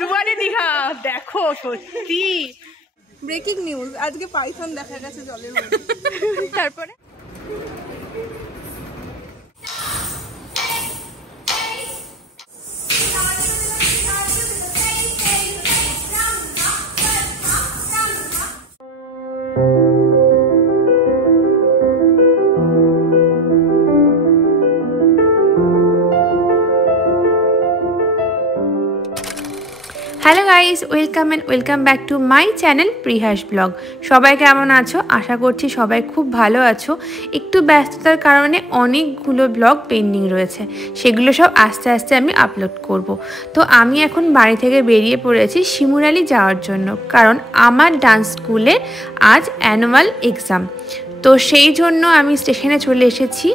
দুবারে দীঘা দেখো সত্যি breaking news, আজকে পাইথন দেখা গেছে জলের মধ্যে। তারপরে hello guys, welcome back to my channel প্রিহাস ব্লগ। সবাই কেমন আছো? আশা করছি সবাই খুব ভালো আছো। একটু ব্যস্ততার কারণে অনেকগুলো ব্লগ পেন্ডিং রয়েছে, সেগুলো সব আস্তে আস্তে আমি আপলোড করব। তো আমি এখন বাড়ি থেকে বেরিয়ে পড়েছি শিমুরালি যাওয়ার জন্য, কারণ আমার ডান্স স্কুলে আজ অ্যানুয়াল এক্সাম। তো সেই জন্য আমি স্টেশনে চলে এসেছি,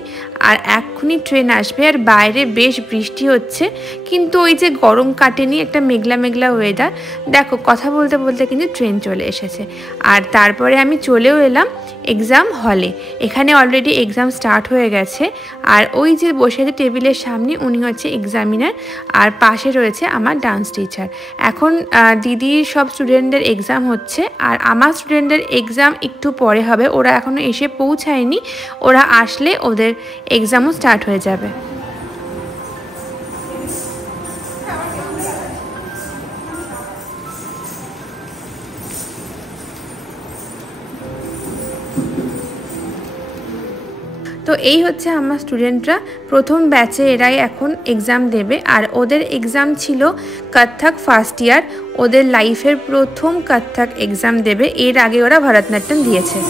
আর এক্ষুনি ট্রেন আসবে। আর বাইরে বেশ বৃষ্টি হচ্ছে, কিন্তু ওই যে গরম কাটেনি, একটা মেঘলা মেঘলা ওয়েদার। দেখো, কথা বলতে বলতে কিন্তু ট্রেন চলে এসেছে। আর তারপরে আমি চলেও এলাম এক্সাম হলে। এখানে অলরেডি এক্সাম স্টার্ট হয়ে গেছে। আর ওই যে বসে আছে টেবিলের সামনে, উনি হচ্ছে এক্সামিনার, আর পাশে রয়েছে আমার ডান্স টিচার। এখন দিদির সব স্টুডেন্টদের এক্সাম হচ্ছে, আর আমার স্টুডেন্টদের এক্সাম একটু পরে হবে। ওরা এখনও এসে পৌঁছায়নি, ওরা আসলে ওদের এক্সামও স্টার্ট হয়ে যাবে। তো এই হচ্ছে আমার স্টুডেন্টরা, প্রথম ব্যাচে এরাই এখন এক্সাম দেবে। আর ওদের এক্সাম ছিল কত্থক ফার্স্ট ইয়ার, ওদের লাইফের প্রথম কত্থক এক্সাম দেবে। এর আগে ওরা ভরতনাট্যম দিয়েছে।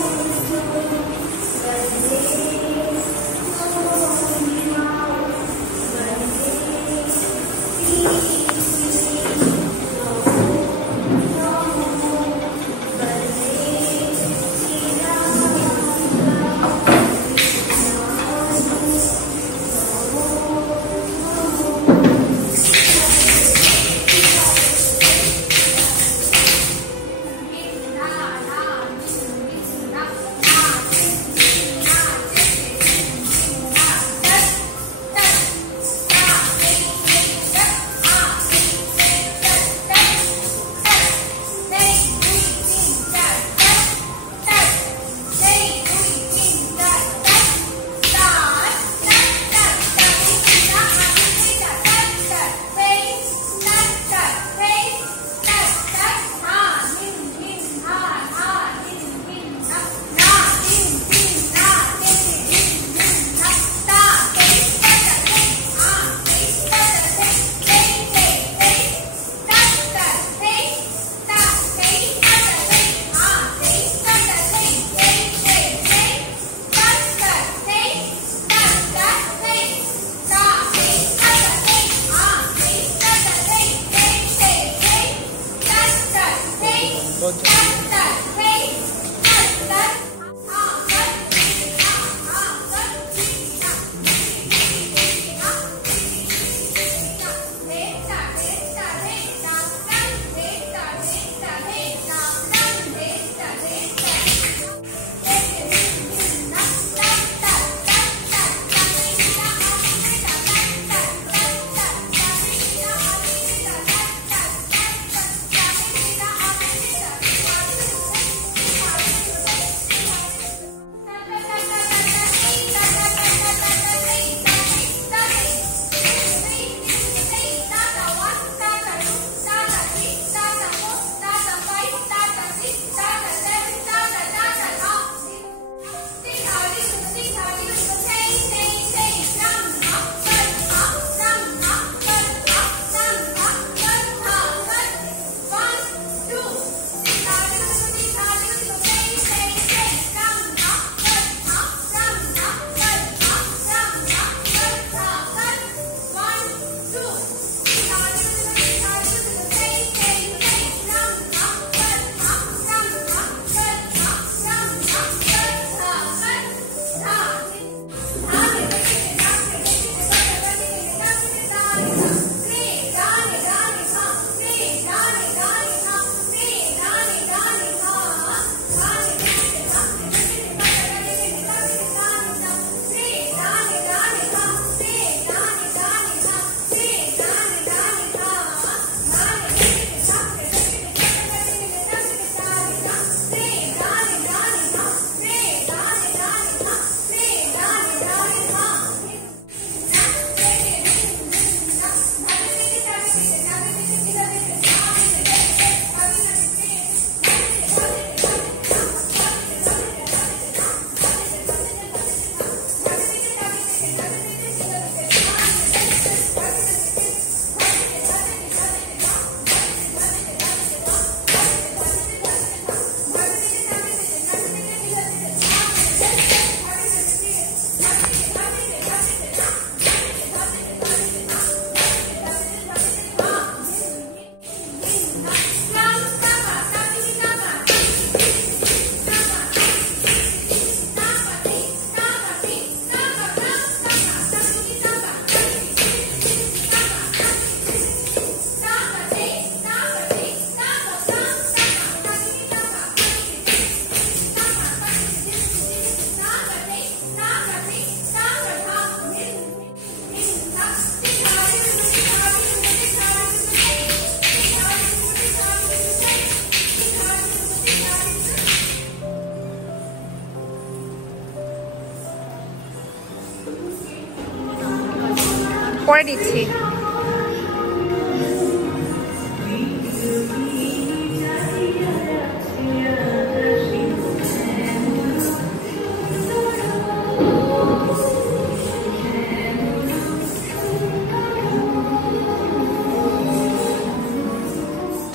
পরে দিচ্ছি।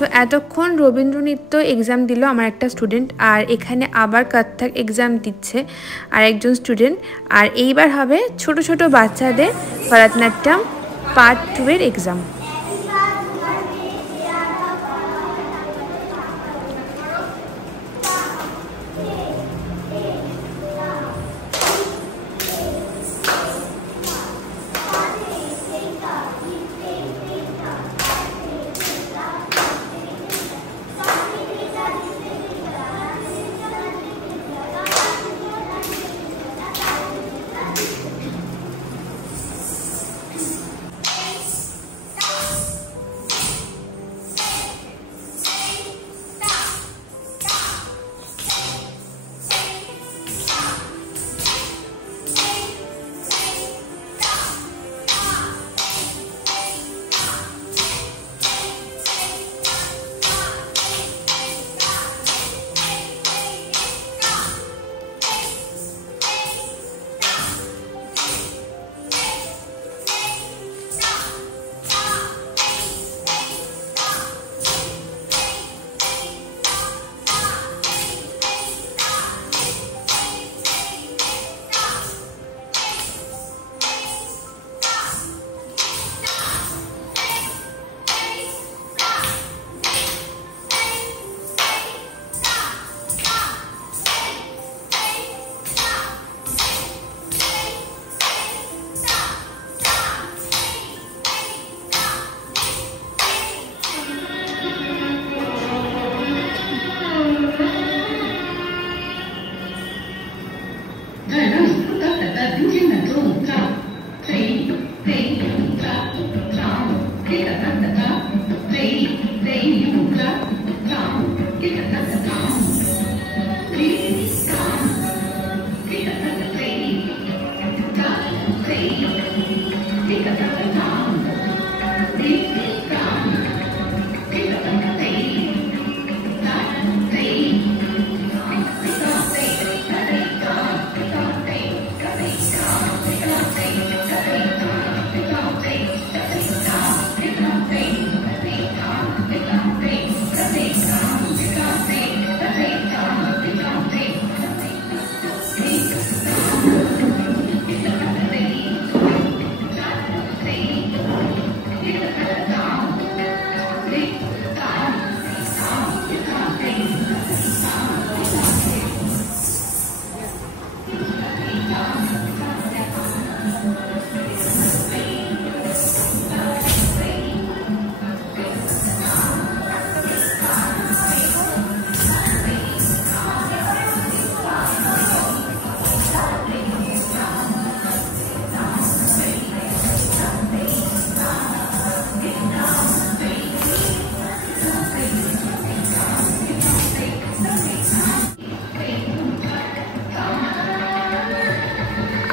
তো এতক্ষণ রবীন্দ্র নৃত্য এক্সাম দিল আমার একটা স্টুডেন্ট, আর এখানে আবার কত্থক এক্সাম দিচ্ছে আর একজন স্টুডেন্ট। আর এইবার হবে ছোট ছোট বাচ্চাদের ভরতনাট্যম পার্ট 2 এর এক্সাম।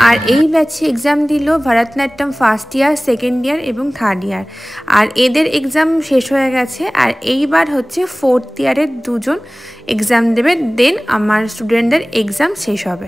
আর এই ব্যাচে এক্সাম দিল Bharatanatyam first year, second year এবং থার্ড ইয়ার। আর এদের এক্সাম শেষ হয়ে গেছে, আর এইবার হচ্ছে ফোর্থ ইয়ারের দুজন এক্সাম দেবে, দেন আমার স্টুডেন্টদের এক্সাম শেষ হবে।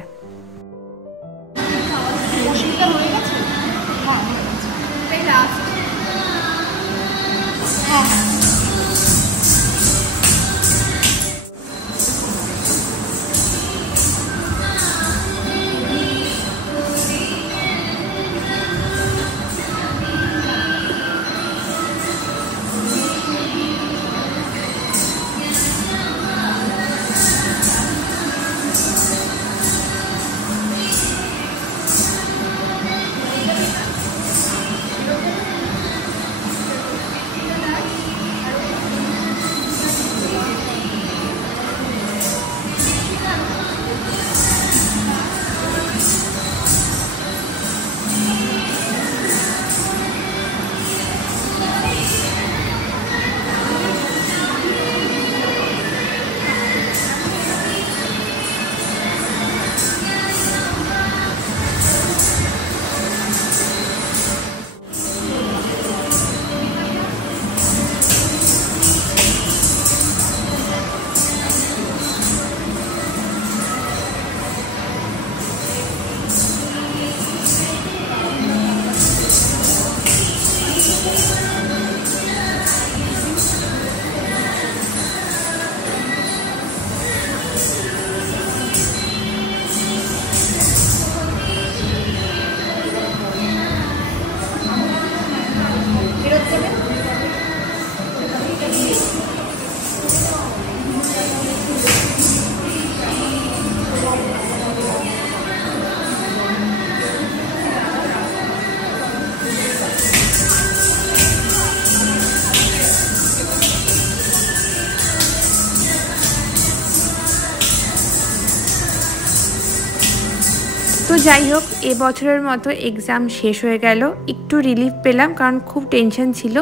তো যাই হোক, এবছরের মতো এক্সাম শেষ হয়ে গেল, একটু রিলিফ পেলাম কারণ খুব টেনশন ছিল।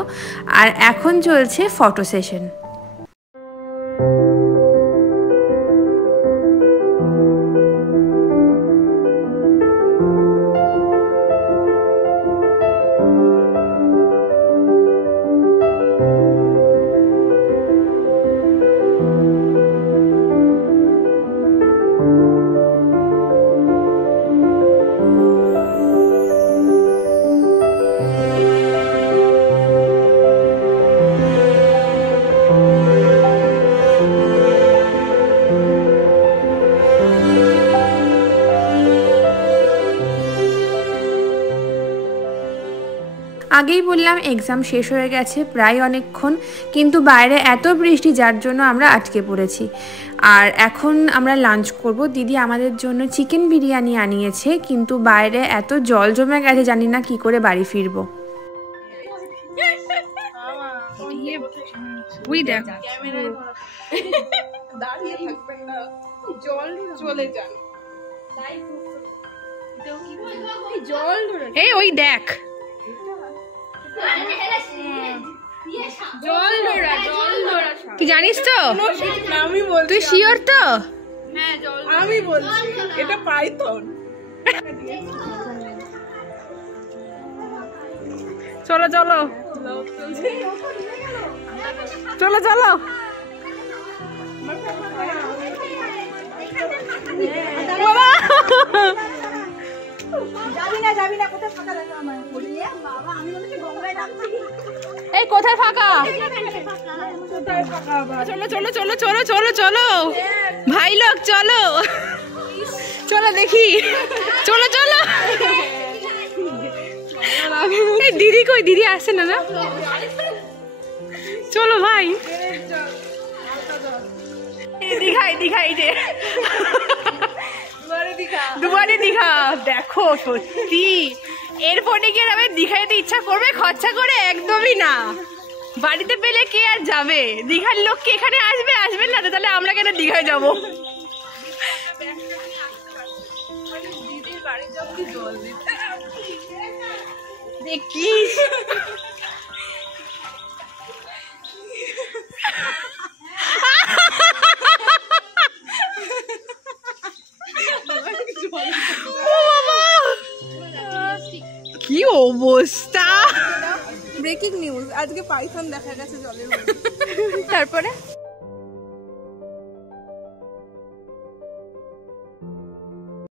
আর এখন চলছে ফটো সেশন। আগেই বললাম এক্সাম শেষ হয়ে গেছে প্রায় অনেকক্ষণ, কিন্তু বাইরে এত বৃষ্টি যার জন্য আমরা আটকে পড়েছি। আর এখন আমরা লাঞ্চ করব। দিদি আমাদের জন্য চিকেন বিরিয়ানি আনিয়েছে, কিন্তু বাইরে এত জল জমে গেছে, জানি না কি করে বাড়ি ফিরবো। এই ওই দেখ, কি জানিস তো? আমি বলছি, তুই শিওর তো? আমি বলছি এটা পাইথন। চলো চলো চলো চলো। এই কোথায় ফাঁকা? চলো চলো চলো চলো চলো চলো ভাই লোক, চলো চলো দেখি, চলো চলো। দিদি কই? দিদি আসছে না না? চলো ভাই, দীঘাই দীঘাই যে দুবারে দীঘা। দেখো সত্যি এরপরে গিয়ে আমি দীঘা যেতে ইচ্ছা করবে? খরচা করে একদমই না। বাড়িতে পেলে কে আর যাবে? দীঘার লোক কি এখানে আসবে? আসবে না, তাহলে আমরা কেন দীঘায় যাবো? দেখিস কি অবস্থা। ব্রেকিং নিউজ, আজকে পাইথন দেখা গেছে জলের মধ্যে। তারপরে